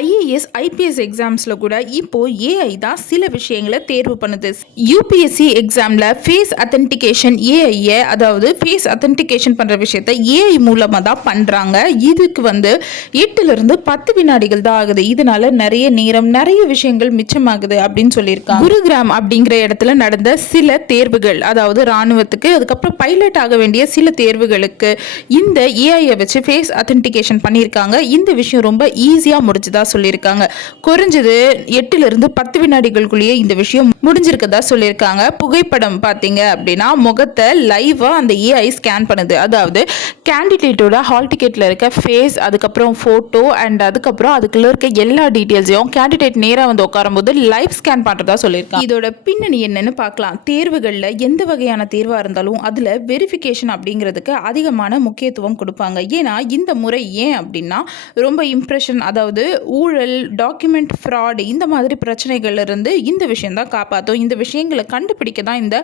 IAS IPS எக்ஸாம்ஸில் கூட இப்போ AI தான் சில விஷயங்களை தேர்வு பண்ணுது. யூபிஎஸ்சி எக்ஸாமில் ஃபேஸ் அத்தன்டிகேஷன் ஏஐயை அதாவது ஃபேஸ் அத்தன்டிகேஷன் பண்ணுற விஷயத்த ஏஐ மூலமாக தான் பண்ணுறாங்க இதுக்கு வந்து எட்டுலேருந்து பத்து வினாடிகள் தான் ஆகுது. இதனால நிறைய நேரம் நிறைய விஷயங்கள் மிச்சமாகுது அப்படின்னு சொல்லியிருக்காங்க. குருகிராம் அப்படிங்கிற இடத்துல நடந்த சில தேர்வுகள் அதாவது ராணுவத்துக்கு அதுக்கப்புறம் பைலட் ஆக வேண்டிய சில தேர்வுகளுக்கு இந்த ஏஐயை வச்சு ஃபேஸ் அத்தன்டிகேஷன் பண்ணியிருக்காங்க. இந்த விஷயம் ரொம்ப ஈஸியாக முடிஞ்சுதா சொல்லியிருக்காங்க. குறைஞ்சது எட்டுலேருந்து பத்து வினாடிகளுக்குள்ளேயே இந்த விஷயம் முடிஞ்சிருக்கதா சொல்லியிருக்காங்க. புகைப்படம் பார்த்தீங்க அப்படின்னா முகத்தை லைவாக அந்த ஏஐ ஸ்கேன் பண்ணுது. அதாவது கேண்டிடேட்டோட ஹால் டிக்கெட்டில் இருக்க ஃபேஸ் அதுக்கப்புறம் ஃபோட்டோ அண்ட் அதுக்கப்புறம் அதுக்குள்ளே இருக்க எல்லா டீட்டெயில்ஸையும் கேண்டிடேட் நேராக வந்து உட்காரும்போது லைவ் ஸ்கேன் பண்ணுறதா சொல்லியிருக்காங்க. இதோட பின்னணி என்னன்னு பார்க்கலாம். தேர்வுகளில் எந்த வகையான தேர்வாக இருந்தாலும் அதில் வெரிஃபிகேஷன் அப்படிங்கிறதுக்கு அதிகமான முக்கியத்துவம் கொடுப்பாங்க. ஏன்னா இந்த முறை ஏன் அப்படின்னா ரொம்ப இம்ப்ரெஷன் அதாவது ஊழல் டாக்குமெண்ட் ஃப்ராடு இந்த மாதிரி பிரச்சனைகள்ல இருந்து இந்த விஷயந்தான் காப்பாற்றும் இந்த விஷயங்களை கண்டுபிடிக்க தான் இந்த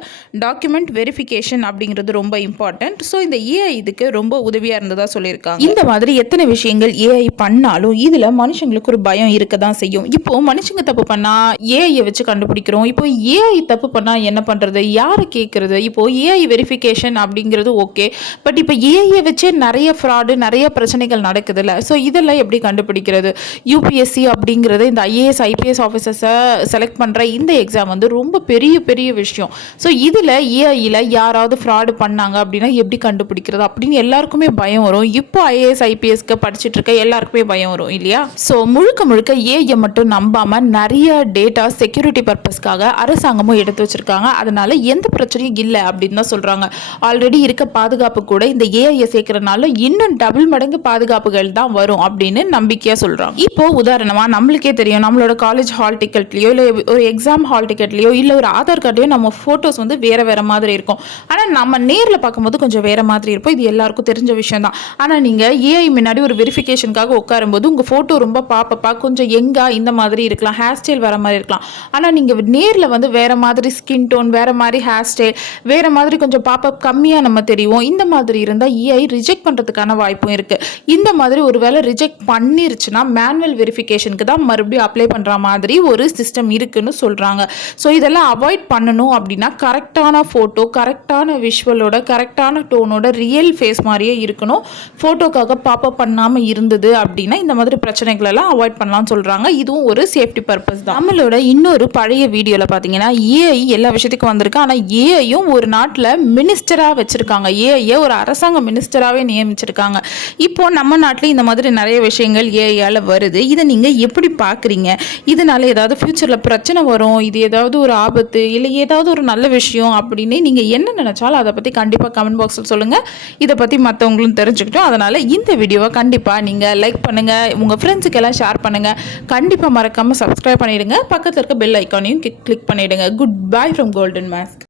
டாக்குமெண்ட் வெரிஃபிகேஷன் அப்படிங்கிறது ரொம்ப இம்பார்ட்டன்ட் ஸோ இந்த ஏஐ இதுக்கு ரொம்ப உதவியாக இருந்ததாக சொல்லியிருக்காங்க. இந்த மாதிரி எத்தனை விஷயங்கள் ஏஐ பண்ணாலும் இதில் மனுஷங்களுக்கு ஒரு பயம் இருக்க தான் செய்யும். இப்போ மனுஷங்க தப்பு பண்ணால் ஏஐயை வச்சு கண்டுபிடிக்கிறோம். இப்போ ஏஐ தப்பு பண்ணால் என்ன பண்ணுறது யாரை கேட்குறது இப்போ ஏஐ வெரிஃபிகேஷன் அப்படிங்கிறது ஓகே பட் இப்போ ஏஐயை வச்சே நிறைய ஃப்ராடு நிறைய பிரச்சனைகள் நடக்குதுல்ல. ஸோ இதெல்லாம் எப்படி கண்டுபிடிக்கிறது? யூபிஎஸ்சி அப்படிங்கிறது இந்த ஐஏஎஸ் ஐபிஎஸ் ஆஃபீஸர்ஸை செலக்ட் பண்ணுற இந்த எக்ஸாம் வந்து ரொம்ப பெரிய பெரிய விஷயம். ஸோ இதில் ஏஐயில் யாராவது ஃப்ராடு பண்ணாங்க அப்படின்னா எப்படி கண்டுபிடிக்கிறது அப்படின்னு எல்லாருக்குமே பயம் வரும். இப்போ ஐஏஎஸ் ஐபிஎஸ்க்கு படிச்சுட்டு இருக்க எல்லாருக்குமே பயம் வரும் இல்லையா? ஸோ முழுக்க முழுக்க ஏஐ மட்டும் நம்பாமல் நிறைய டேட்டா செக்யூரிட்டி பர்பஸ்க்காக அரசாங்கமும் எடுத்து வச்சுருக்காங்க. அதனால் எந்த பிரச்சனையும் இல்லை அப்படின்னு தான் சொல்கிறாங்க ஆல்ரெடி இருக்க பாதுகாப்பு கூட இந்த ஏஐயை சேர்க்கறனால இன்னும் டபுள் மடங்கு பாதுகாப்புகள் தான் வரும் அப்படின்னு நம்பிக்கையாக சொல்கிறாங்க இப்போ உதாரணமாக நம்மளுக்கே தெரியும் நம்மளோட காலேஜ் ஹால் டிக்கெட்லயோ இல்லை ஒரு எக்ஸாம் ஹால் டிக்கெட்லையோ இல்லை ஒரு ஆதார் கார்ட்லேயோ நம்ம ஃபோட்டோஸ் வந்து வேற வேற மாதிரி இருக்கும். ஆனால் நம்ம நேரில் பார்க்கும்போது கொஞ்சம் வேற மாதிரி இருப்போம் இது எல்லாருக்கும் தெரிஞ்ச விஷயம் தான். ஆனால் நீங்கள் ஏஐ முன்னாடி ஒரு வெரிஃபிகேஷனுக்காக உட்காரும்போது உங்கள் ஃபோட்டோ ரொம்ப பாப்பப்பா கொஞ்சம் எங்கா இந்த மாதிரி இருக்கலாம். ஹேர் ஸ்டைல் வேற மாதிரி இருக்கலாம். ஆனால் நீங்கள் நேரில் வந்து வேற மாதிரி ஸ்கின் டோன் வேற மாதிரி ஹேர் ஸ்டைல் வேற மாதிரி கொஞ்சம் பாப்பப் கம்மியாக நம்ம தெரியும் இந்த மாதிரி இருந்தால் ஏஐ ரிஜெக்ட் பண்ணுறதுக்கான வாய்ப்பும் இருக்குது இந்த மாதிரி ஒரு வேளை ரிஜெக்ட் பண்ணிருச்சுன்னா மேனுவல் வெரிஃபிகேஷனுக்கு தான் மறுபடியும் அப்ளை பண்ணுற மாதிரி ஒரு சிஸ்டம் இருக்குன்னு சொல்கிறாங்க ஸோ இதெல்லாம் அவாய்ட் பண்ணணும் அப்படின்னா கரெக்டான ஃபோட்டோ கரெக்டான விஷுவலோட கரெக்டான டோனோட ரியல் ஃபேஸ் மாதிரியே இருக்கணும். ஃபோட்டோக்காக பாப்பப் பண்ணாமல் இருந்தது அப்படின்னா இந்த மாதிரி பிரச்சனைகளெல்லாம் அவாய்ட் பண்ணலாம்னு சொல்கிறாங்க இதுவும் ஒரு சேஃப்டி பர்பஸ் தான். நம்மளோட இன்னொரு பழைய வீடியோவில் பார்த்தீங்கன்னா ஏஐ எல்லா விஷயத்துக்கும் வந்திருக்கு. ஆனால் ஏஐயும் ஒரு நாட்டில் மினிஸ்டராக வச்சுருக்காங்க. ஏஐயை ஒரு அரசாங்க மினிஸ்டராகவே நியமிச்சிருக்காங்க. இப்போ நம்ம நாட்டில் இந்த மாதிரி நிறைய விஷயங்கள் ஏஐயால் வருது. இதை நீங்கள் எப்படி பார்க்குறீங்க? இதனால் ஏதாவது ஃப்யூச்சரில் பிரச்சனை வரும்? இது ஏதாவது ஒரு ஆபத்து? இல்லை ஏதாவது ஒரு நல்ல விஷயம் அப்படின்னு நீங்கள் என்ன நினச்சாலும் அதை பற்றி கண்டிப்பாக கமெண்ட் பாக்ஸில் சொல்லுங்கள் இதை பற்றி மற்றவங்களும் தெரிஞ்சுக்கிட்டோம். அதனால் இந்த வீடியோவை கண்டிப்பாக நீங்கள் லைக் பண்ணுங்கள் உங்கள் ஃப்ரெண்ட்ஸுக்கெல்லாம் ஷேர் பண்ணுங்கள் கண்டிப்பாக மறக்காமல் சப்ஸ்கிரைப் பண்ணிவிடுங்க பக்கத்தில் இருக்க பெல் ஐக்கானையும் கிளிக் பண்ணிவிடுங்க good bye from Golden Mask